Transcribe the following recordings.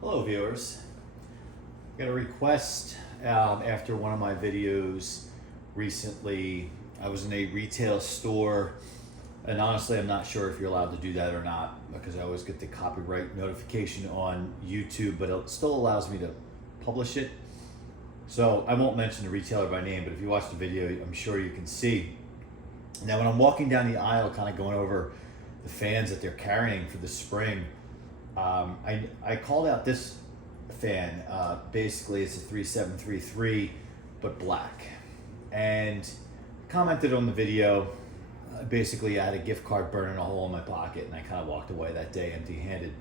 Hello viewers, got a request after one of my videos recently. I was in a retail store, and honestly I'm not sure if you're allowed to do that or not, because I always get the copyright notification on YouTube, but it still allows me to publish it. So I won't mention the retailer by name, but if you watch the video I'm sure you can see. Now when I'm walking down the aisle kind of going over the fans that they're carrying for the spring, I called out this fan. Basically, it's a 3733, but black, and commented on the video. Basically, I had a gift card burning a hole in my pocket, and I kind of walked away that day empty-handed.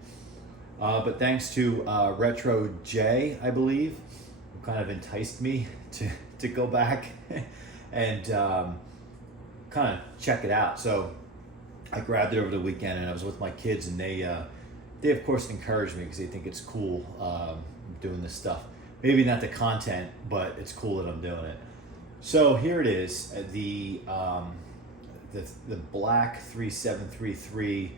But thanks to Retro J, I believe, who kind of enticed me to go back and kind of check it out. So I grabbed it over the weekend, and I was with my kids, and they of course encouraged me because they think it's cool doing this stuff. Maybe not the content, but it's cool that I'm doing it. So here it is, the black 3733,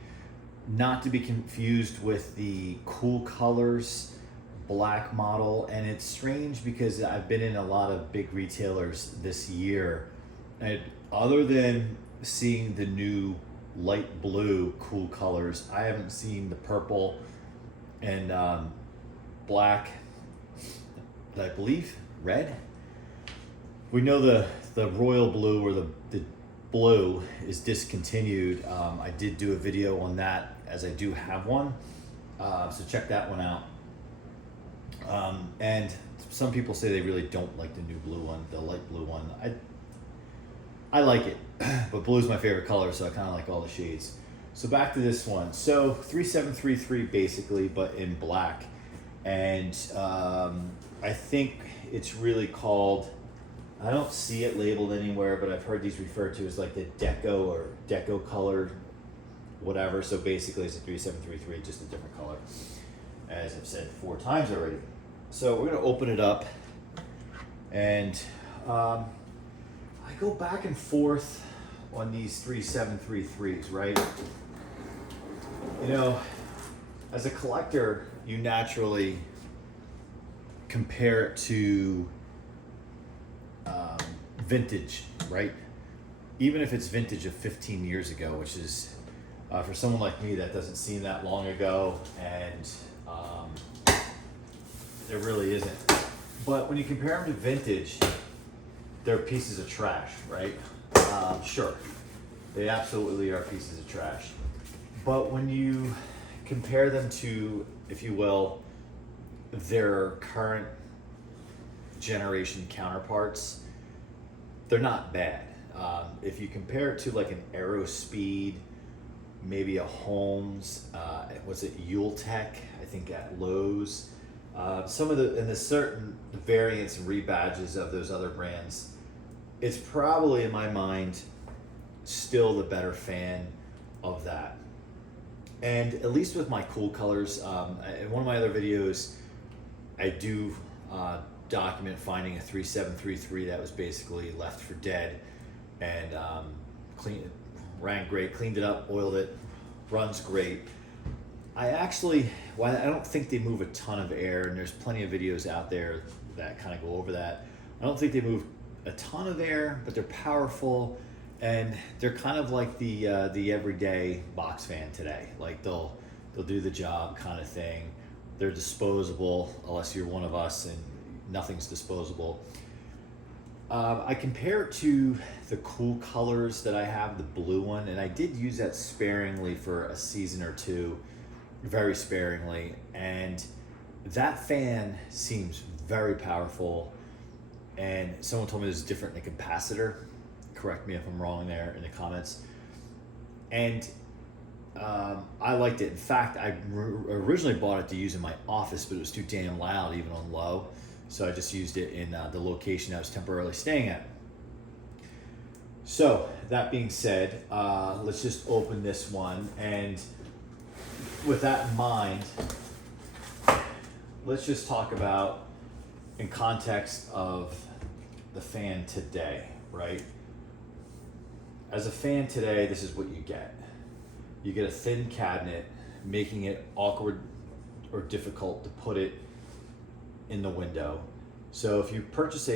not to be confused with the Cool Colors black model. And it's strange because I've been in a lot of big retailers this year, and other than seeing the new light blue Cool Colors, I haven't seen the purple and black, I believe red. We know the royal blue, or the blue, is discontinued. I did do a video on that, as I do have one, so check that one out. And some people say they really don't like the new blue one, the light blue one. I like it, but blue is my favorite color, so I kind of like all the shades. So back to this one. So 3733 basically, but in black. And I think it's really called, I don't see it labeled anywhere, but I've heard these referred to as like the Deco or Deco color, whatever. So basically it's a 3733, just a different color, as I've said 4 times already. So we're gonna open it up, and I go back and forth on these 3733s, right? You know, as a collector, you naturally compare it to vintage, right? Even if it's vintage of 15 years ago, which is, for someone like me, that doesn't seem that long ago, and there really isn't. But when you compare them to vintage, they're pieces of trash, right? Sure, they absolutely are pieces of trash. But when you compare them to, if you will, their current generation counterparts, they're not bad. If you compare it to like an Aerospeed, maybe a Holmes, was it Yuletech, I think at Lowe's, some of the certain variants and rebadges of those other brands, it's probably in my mind still the better fan of that. And at least with my Cool Colors, in one of my other videos, I do document finding a 3733 that was basically left for dead, and ran great, cleaned it up, oiled it, runs great. I don't think they move a ton of air, and there's plenty of videos out there that kind of go over that. I don't think they move a ton of air, but they're powerful, and they're kind of like the everyday box fan today. Like they'll do the job kind of thing. They're disposable, unless you're one of us, and nothing's disposable. I compare it to the Cool Colors that I have, the blue one, and I did use that sparingly for a season or two, very sparingly, and that fan seems very powerful. And someone told me there's different in the capacitor. Correct me if I'm wrong there in the comments. And I liked it. In fact, I originally bought it to use in my office, but it was too damn loud even on low. So I just used it in the location I was temporarily staying at. So that being said, let's just open this one. And with that in mind, let's just talk about, in context of the fan today, right? As a fan today, this is what you get. You get a thin cabinet, making it or difficult to put it in the window. So if you purchase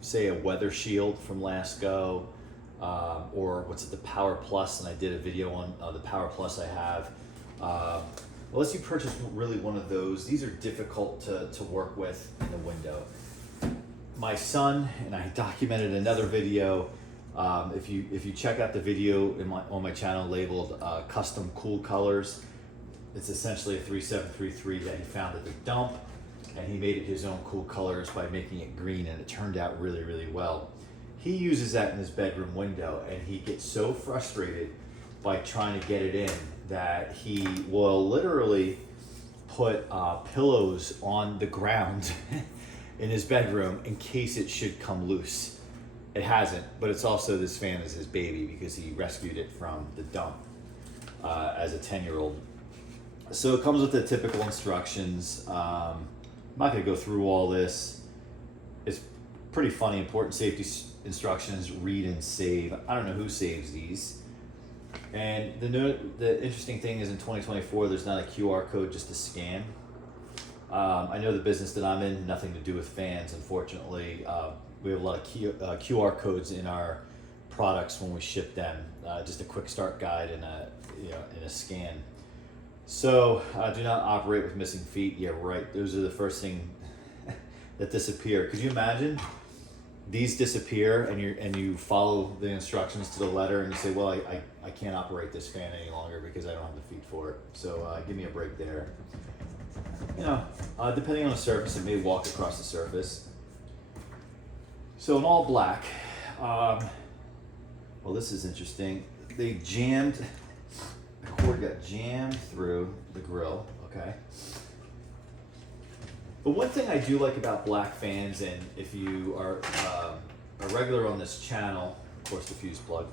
say a weather shield from Lasko, or what's it, the Power Plus, and I did a video on the Power Plus I have. Unless you purchase really one of those, these are difficult to work with in the window. My son, and I documented another video, if you check out the video on my channel labeled Custom Cool Colors, it's essentially a 3733 that he found at the dump, and he made it his own cool colors by making it green, and it turned out really, really well. He uses that in his bedroom window, and he gets so frustrated by trying to get it in that he will literally put pillows on the ground in his bedroom in case it should come loose. It hasn't, but it's also, this fan is his baby because he rescued it from the dump as a 10-year-old. So it comes with the typical instructions. I'm not going to go through all this. It's pretty funny. Important safety instructions: read and save. I don't know who saves these. And the interesting thing is, in 2024, there's not a QR code, just a scan. I know the business that I'm in, nothing to do with fans, unfortunately. We have a lot of QR codes in our products when we ship them. Just a quick start guide and a scan. So do not operate with missing feet. Yeah, right. Those are the first thing that disappear. Could you imagine? These disappear, and you follow the instructions to the letter, and you say, well, I can't operate this fan any longer because I don't have the feet for it. So give me a break there. Depending on the surface, it may walk across the surface. So in all black, well, this is interesting. The cord got jammed through the grill, okay? But one thing I do like about black fans, and if you are a regular on this channel, of course the fuse plug,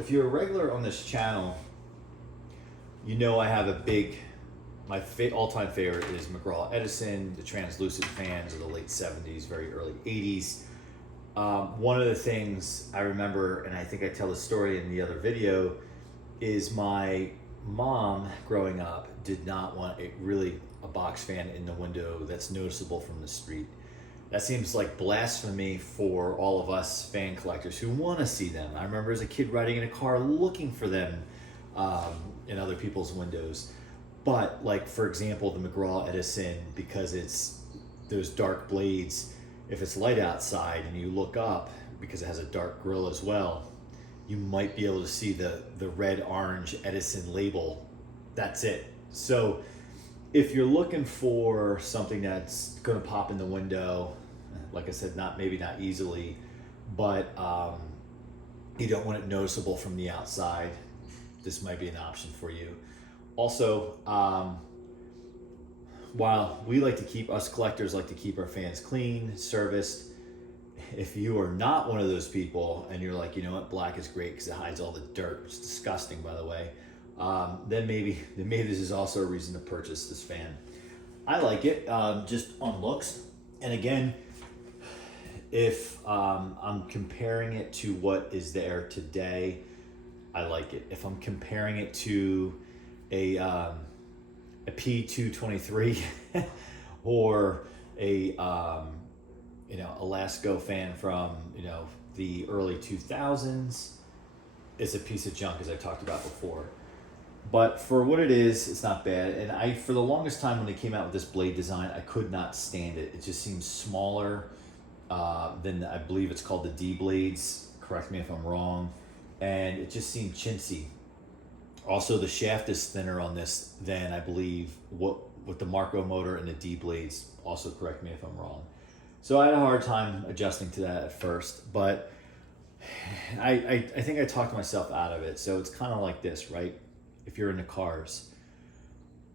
if you're a regular on this channel, you know I have my all-time favorite is McGraw Edison, the translucent fans of the late 70s, very early 80s. One of the things I remember, and I think I tell the story in the other video, is my mom growing up did not want a box fan in the window that's noticeable from the street. That seems like blasphemy for all of us fan collectors who want to see them. I remember as a kid riding in a car looking for them in other people's windows. But like, for example, the McGraw Edison, because it's those dark blades, if it's light outside and you look up, because it has a dark grill as well, you might be able to see the red-orange Edison label. That's it. So if you're looking for something that's going to pop in the window, like I said, maybe not easily, but you don't want it noticeable from the outside, this might be an option for you. Also, while us collectors like to keep our fans clean, serviced, if you are not one of those people and you're like, you know what, black is great because it hides all the dirt, it's disgusting, by the way, then maybe this is also a reason to purchase this fan. I like it, just on looks. And again, if I'm comparing it to what is there today, I like it. If I'm comparing it to a P223 or a Lasko fan from the early 2000s, it's a piece of junk, as I talked about before. But for what it is, it's not bad. And for the longest time when they came out with this blade design, I could not stand it. It just seems smaller than, I believe it's called the D blades. Correct me if I'm wrong. And it just seemed chintzy. Also, the shaft is thinner on this than, I believe, with the Marco motor and the D blades. Also, correct me if I'm wrong. So I had a hard time adjusting to that at first, but I think I talked myself out of it. So it's kind of like this, right? If you're into cars,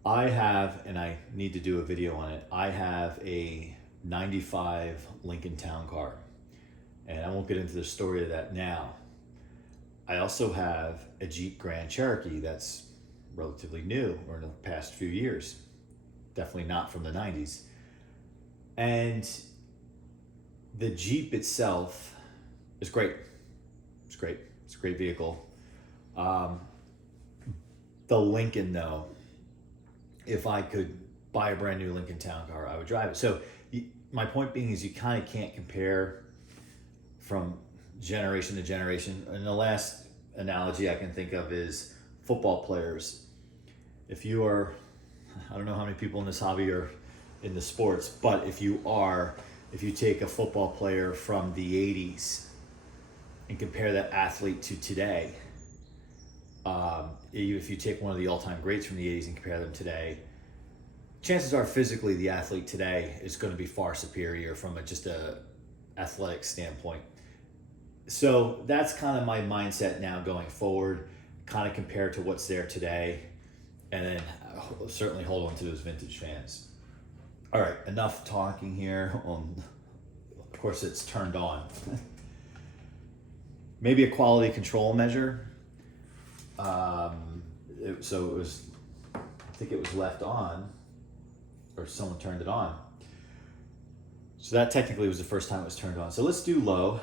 I have, and I need to do a video on it, I have a 95 Lincoln Town Car. And I won't get into the story of that now. I also have a Jeep Grand Cherokee that's relatively new, or in the past few years. Definitely not from the 90s. And the Jeep itself is great. It's great. It's a great vehicle. The Lincoln, though, if I could buy a brand new Lincoln Town Car, I would drive it. So my point being is you kind of can't compare from generation to generation. And the last analogy I can think of is football players. If you are, I don't know how many people in this hobby are in the sports, but if you take a football player from the 80s and compare that athlete to today, if you take one of the all-time greats from the 80s and compare them today, chances are physically the athlete today is going to be far superior from just a athletic standpoint. So that's kind of my mindset now going forward, kind of compared to what's there today, and then certainly hold on to those vintage fans. All right, enough talking here. Of course, it's turned on. Maybe a quality control measure. So it was, I think it was left on, or someone turned it on. So that technically was the first time it was turned on. So let's do low.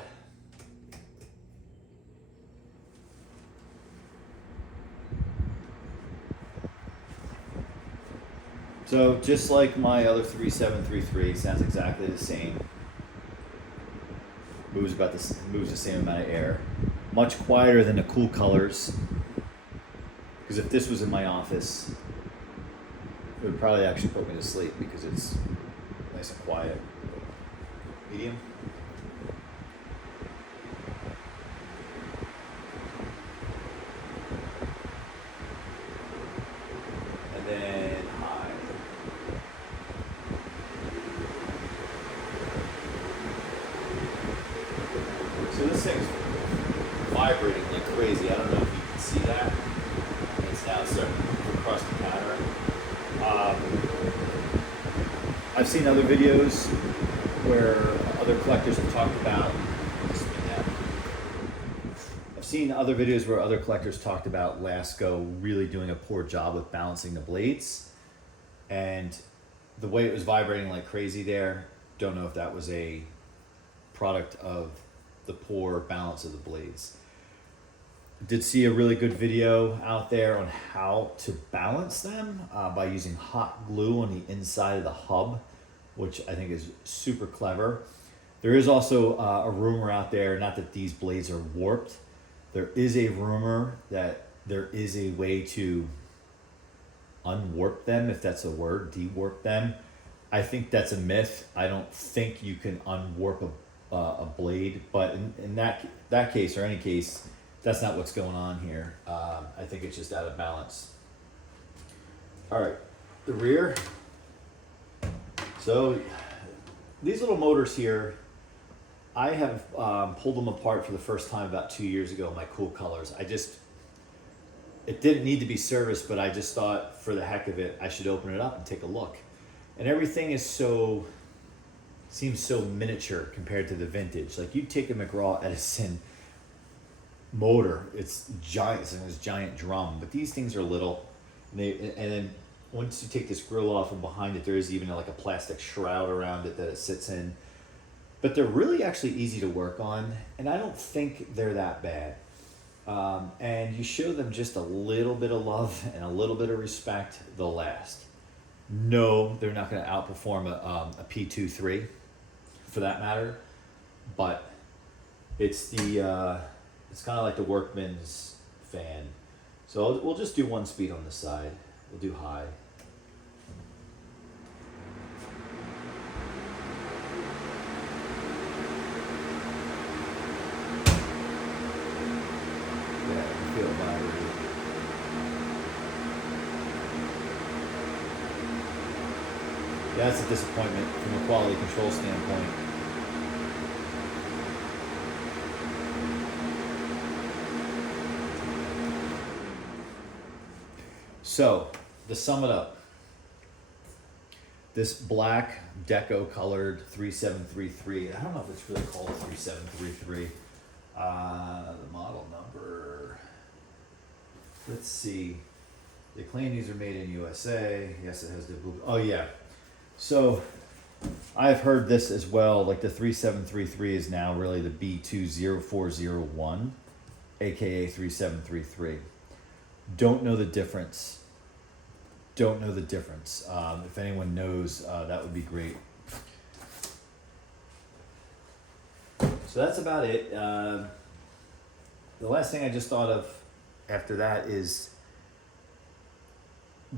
So just like my other 3733, sounds exactly the same. Moves the same amount of air. Much quieter than the cool colors. Because if this was in my office, it would probably actually put me to sleep because it's nice and quiet. Medium. And then high. So this thing's vibrating like crazy. I don't know if you can see that. It's now starting to move across the pattern. I've seen other videos where other collectors have talked about Lasko really doing a poor job with balancing the blades, and the way it was vibrating like crazy there, don't know if that was a product of the poor balance of the blades. Did see a really good video out there on how to balance them by using hot glue on the inside of the hub, which I think is super clever. There is also a rumor out there, not that these blades are warped. There is a rumor that there is a way to unwarp them, if that's a word, dewarp them. I think that's a myth. I don't think you can unwarp a blade, but in that case, or any case, that's not what's going on here. I think it's just out of balance. All right, the rear. So these little motors here, I have pulled them apart for the first time about 2 years ago, my cool colors. It didn't need to be serviced, but I just thought for the heck of it, I should open it up and take a look. And everything seems so miniature compared to the vintage. Like you take a McGraw Edison motor, it's giant, it's this giant drum, but these things are little. And then once you take this grill off, and behind it there is even like a plastic shroud around it that it sits in. But they're really actually easy to work on, and I don't think they're that bad. And you show them just a little bit of love and a little bit of respect, they'll last. No, they're not going to outperform a P23 for that matter, but it's it's kind of like the workman's fan. So we'll just do one speed on this side. We'll do high. Yeah, I can feel it vibrating. Yeah, that's a disappointment from a quality control standpoint. So, to sum it up, this black Deco colored 3733, I don't know if it's really called a 3733, the model number, let's see, they claim these are made in USA, yes it has the blue, oh yeah, so I've heard this as well, like the 3733 is now really the B20401, aka 3733. Don't know the difference don't know the difference. If anyone knows, that would be great. So that's about it. The last thing I just thought of after that is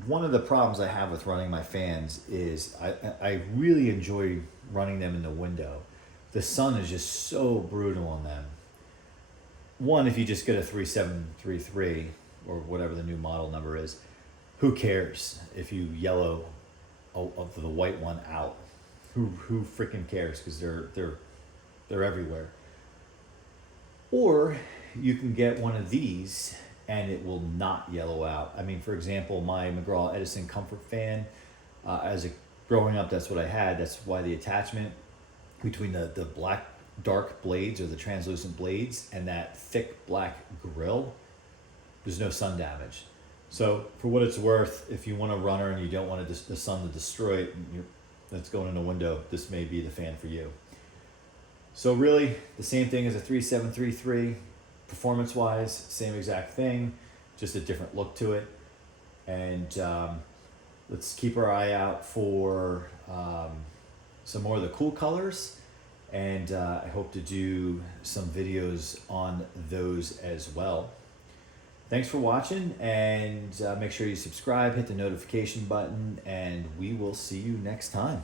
one of the problems I have with running my fans is I really enjoy running them in the window. The sun is just so brutal on them. One, if you just get a 3733 or whatever the new model number is, who cares if you yellow of the white one out? Who freaking cares? Because they're everywhere. Or you can get one of these and it will not yellow out. I mean, for example, my McGraw Edison Comfort Fan, growing up, that's what I had. That's why the attachment between the black dark blades or the translucent blades and that thick black grill, there's no sun damage. So for what it's worth, if you want a runner and you don't want the sun to destroy it, that's going in a window, this may be the fan for you. So really, the same thing as a 3733, performance-wise, same exact thing, just a different look to it. And let's keep our eye out for some more of the cool colors. And I hope to do some videos on those as well. Thanks for watching, and make sure you subscribe, hit the notification button, and we will see you next time.